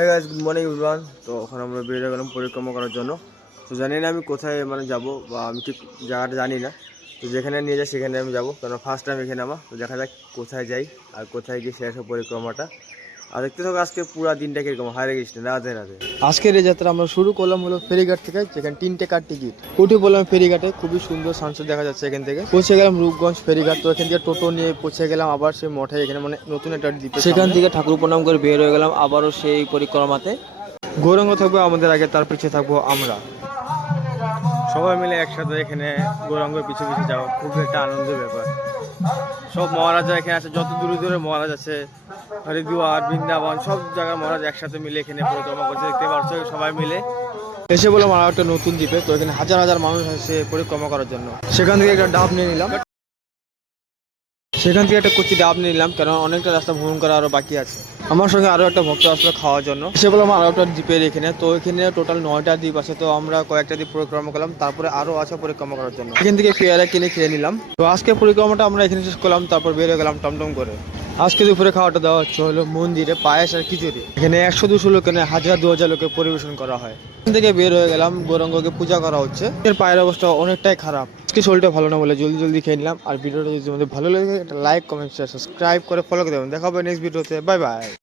হ্যাঁ guys, good morning everyone. তো ওখানে আমরা বেরিয়ে গেলাম পরিক্রমা করার জন্য। তো জানি না আমি কোথায় যাব, বা আমি ঠিক জায়গাটা জানি না। তো যেখানে নিয়ে যাই সেখানে আমি যাবো, কারণ ফার্স্ট টাইম এখানে আমার। তো দেখা যাক কোথায় যাই আর কোথায় গিয়ে শেষ হয় পরিক্রমাটা। আর দেখতে থাকো আজকে পুরো দিনটা কিরকম। হারে কৃষ্ণ, রাধে রাধে। আজকের এই যাত্রা আমরা শুরু করলাম হলো ফেরিঘাট থেকে, যেখানে 3 টাকার টিকিট। উঠে বললাম ফেরিঘাটে, খুবই সুন্দর সানসেট দেখা যাচ্ছে এখান থেকে। পৌঁছে গেলাম রূপগঞ্জ ফেরিঘাট। তো এখান থেকে টোটো নিয়ে পৌঁছে গেলাম আবার সেই মঠে, এখানে মানে নতুন একটা দ্বীপ। সেখান থেকে ঠাকুর প্রণাম করে বের হয়ে গেলাম আবারও সেই পরিক্রমাতে। গৌরাঙ্গ থাকবো আমাদের আগে, তার পিছিয়ে থাকবো আমরা। সবাই মিলে একসাথে এখানে গৌরাঙ্গের পিছু পিছু যাওয়া খুব একটা আনন্দের ব্যাপার। সব মহারাজা এখানে আছে, যত দূরে দূরে মহারাজ আছে, হরিদ্বার, বৃন্দাবন, সব জায়গার মহারাজ একসাথে মিলে এখানে পরিক্রমা করছে, দেখতে পাচ্ছ সবাই মিলে। এসে বললাম আর একটা নতুন দ্বীপে। তো এখানে হাজার হাজার মানুষ আসছে পরিক্রমা করার জন্য। সেখান থেকে একটা ডাব নিয়ে নিলাম, একটা কচি ডাব নিয়ে নিলাম, কারণ অনেকটা রাস্তা ভ্রমণ করা আরো বাকি আছে। আমার সঙ্গে আরো একটা ভক্ত আসলো খাওয়ার জন্য। সে বললাম আরো একটা দ্বীপের এখানে। তো এখানে টোটাল 9টা দ্বীপ আছে। তো আমরা কয়েকটা দ্বীপ পরিক্রমা করলাম, তারপরে আরো আছে পরিক্রমা করার জন্য। এখান থেকে পেয়ারা কিনে খেয়ে নিলাম। তো আজকে পরিক্রমাটা আমরা এখানে শেষ করলাম, তারপর বের হয়ে গেলাম টমটম করে। আজকে দুপুরে খাওয়াটা দেওয়া হচ্ছে হলো মন্দিরে পায়েস আর খিচুড়ি। এখানে 100-200 লোক, 1000-2000 লোকে পরিবেশন করা হয়। এখান থেকে বের হয়ে গেলাম, গৌরাঙ্গকে পূজা করা হচ্ছে। এর পায়ের অবস্থা অনেকটাই খারাপ, আজকে শরীরটা ভালো না বলে জলদি জলদি খেয়ে নিলাম। আর ভিডিওটা যদি তোমাদের ভালো লাগে, একটা লাইক, কমেন্ট, শেয়ার, সাবস্ক্রাইব করে ফলো করে দেবেন। দেখা হবে নেক্সট ভিডিওতে। Bye bye.